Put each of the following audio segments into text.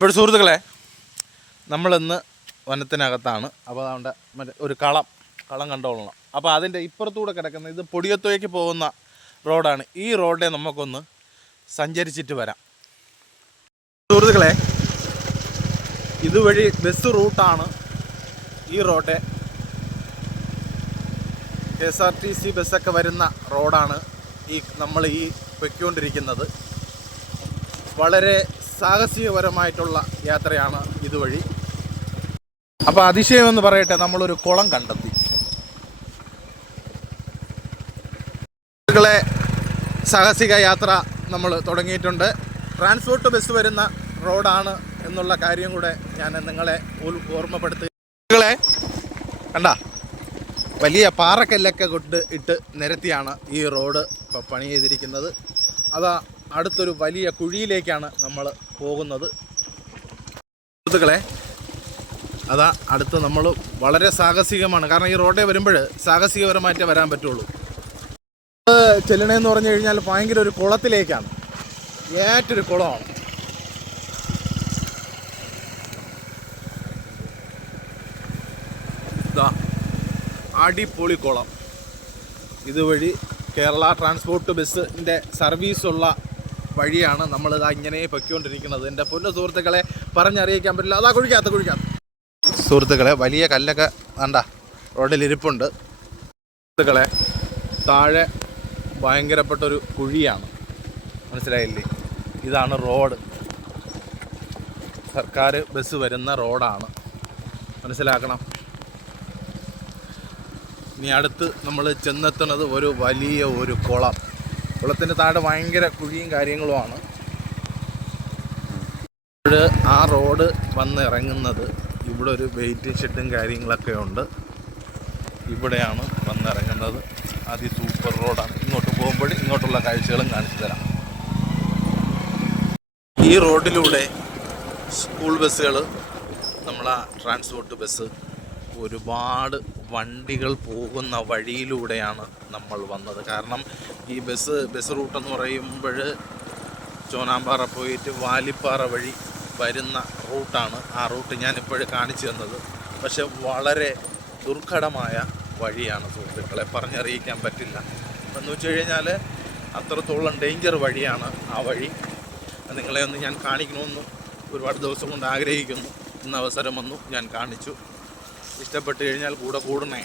ഇപ്പോൾ സുഹൃത്തുക്കളെ, നമ്മളിന്ന് വനത്തിനകത്താണ്. അപ്പോൾ അതുകൊണ്ട് മറ്റേ ഒരു കളം കണ്ടോളണം. അപ്പോൾ അതിൻ്റെ ഇപ്പുറത്തൂടെ കിടക്കുന്ന ഇത് പൊടിയത്തോയ്ക്ക് പോകുന്ന റോഡാണ്. ഈ റോഡിനെ നമുക്കൊന്ന് സഞ്ചരിച്ചിട്ട് വരാം. സുഹൃത്തുക്കളെ, ഇതുവഴി ബസ് റൂട്ടാണ്. ഈ റോഡ് KSRTC ബസ്സൊക്കെ വരുന്ന റോഡാണ് നമ്മൾ പൊയ്ക്കൊണ്ടിരിക്കുന്നത്. വളരെ സാഹസികപരമായിട്ടുള്ള യാത്രയാണ് ഇതുവഴി. അപ്പോൾ അതിശയമെന്ന് പറയട്ടെ, നമ്മളൊരു കുളം കണ്ടെത്തി. സുഹൃത്തുക്കളെ, സാഹസിക യാത്ര നമ്മൾ തുടങ്ങിയിട്ടുണ്ട്. ട്രാൻസ്പോർട്ട് ബസ് വരുന്ന റോഡാണ് എന്നുള്ള കാര്യം കൂടെ ഞാൻ നിങ്ങളെ ഓർമ്മപ്പെടുത്തുക. കണ്ട വലിയ പാറക്കല്ലൊക്കെ ഇട്ട് നിരത്തിയാണ് ഈ റോഡ് ഇപ്പോൾ പണി ചെയ്തിരിക്കുന്നത്. അതാ അടുത്തൊരു വലിയ കുഴിയിലേക്കാണ് നമ്മൾ പോകുന്നത്. സുഹൃത്തുക്കളെ, അതാ അടുത്ത് നമ്മൾ വളരെ സാഹസികമാണ്. കാരണം ഈ റോഡിൽ വരുമ്പോൾ സാഹസികപരമായിട്ടേ വരാൻ പറ്റുള്ളൂ. ചെല്ലണേന്ന് പറഞ്ഞു കഴിഞ്ഞാൽ ഭയങ്കര ഒരു കുളത്തിലേക്കാണ്. ഏറ്റൊരു കുളമാണ്. ഇതാ അടിപൊളി കുളം. ഇതുവഴി കേരള ട്രാൻസ്പോർട്ട് ബസ്സിൻ്റെ സർവീസുള്ള വഴിയാണ് നമ്മളിതാ ഇങ്ങനെ പൊയ്ക്കൊണ്ടിരിക്കുന്നത്. എൻ്റെ പൊന്നു സുഹൃത്തുക്കളെ, പറഞ്ഞറിയിക്കാൻ പറ്റില്ല. അതാ കുഴിക്കാത്ത സുഹൃത്തുക്കളെ, വലിയ കല്ലൊക്കെ വേണ്ട റോഡിലിരിപ്പുണ്ട്. സുഹൃത്തുക്കളെ, താഴെ ഭയങ്കരപ്പെട്ടൊരു കുഴിയാണ്. മനസ്സിലായില്ലേ? ഇതാണ് റോഡ്. സർക്കാർ ബസ് വരുന്ന റോഡാണ്. മനസ്സിലാക്കണം. ഇനി അടുത്ത് നമ്മൾ ചെന്നെത്തുന്നത് ഒരു വലിയ ഒരു കുളം. കുളത്തിൻ്റെ താഴെ ഭയങ്കര കുഴിയും കാര്യങ്ങളുമാണ്. ഇപ്പോൾ ആ റോഡ് വന്ന് ഇറങ്ങുന്നത് ഇവിടെ ഒരു വെയിറ്റിംഗ് ഷെഡും കാര്യങ്ങളൊക്കെ ഉണ്ട്. ഇവിടെയാണ് വന്നിറങ്ങുന്നത്. സൂപ്പർ റോഡാണ്. ഇങ്ങോട്ട് പോകുമ്പോൾ ഇങ്ങോട്ടുള്ള കാഴ്ചകളും കാണിച്ചു തരാം. ഈ റോഡിലൂടെ സ്കൂൾ ബസ്സുകൾ, നമ്മളെ ട്രാൻസ്പോർട്ട് ബസ്, ഒരുപാട് വണ്ടികൾ പോകുന്ന വഴിയിലൂടെയാണ് നമ്മൾ വന്നത്. കാരണം ഈ ബസ് റൂട്ടെന്ന് പറയുമ്പോൾ ചോനാമ്പാറ പോയിട്ട് വാലിപ്പാറ വഴി വരുന്ന റൂട്ടാണ്. ആ റൂട്ട് ഞാനിപ്പോഴും കാണിച്ചു തന്നത്. പക്ഷെ വളരെ ദുർഘടമായ വഴിയാണ് സുഹൃത്തുക്കളെ, പറഞ്ഞറിയിക്കാൻ പറ്റില്ല. എന്ന് വെച്ച് കഴിഞ്ഞാൽ അത്രത്തോളം ഡേഞ്ചർ വഴിയാണ് ആ വഴി. നിങ്ങളെ ഒന്ന് ഞാൻ കാണിക്കണമെന്ന് ഒരുപാട് ദിവസം കൊണ്ട് ആഗ്രഹിക്കുന്നു. ഇന്ന് അവസരം വന്നു, ഞാൻ കാണിച്ചു. ഇഷ്ടപ്പെട്ട് കഴിഞ്ഞാൽ കൂടണേ.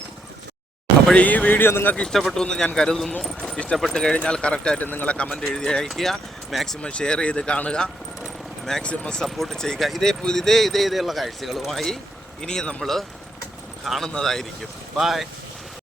അപ്പോൾ ഈ വീഡിയോ നിങ്ങൾക്ക് ഇഷ്ടപ്പെട്ടു എന്ന് ഞാൻ കരുതുന്നു. ഇഷ്ടപ്പെട്ട് കഴിഞ്ഞാൽ കറക്റ്റായിട്ട് നിങ്ങളെ കമൻറ്റ് എഴുതി അയയ്ക്കുക. മാക്സിമം ഷെയർ ചെയ്ത് കാണുക. മാക്സിമം സപ്പോർട്ട് ചെയ്യുക. ഇതേയുള്ള കാഴ്ചകളുമായി ഇനിയും നമ്മൾ കാണുന്നതായിരിക്കും. ബൈ.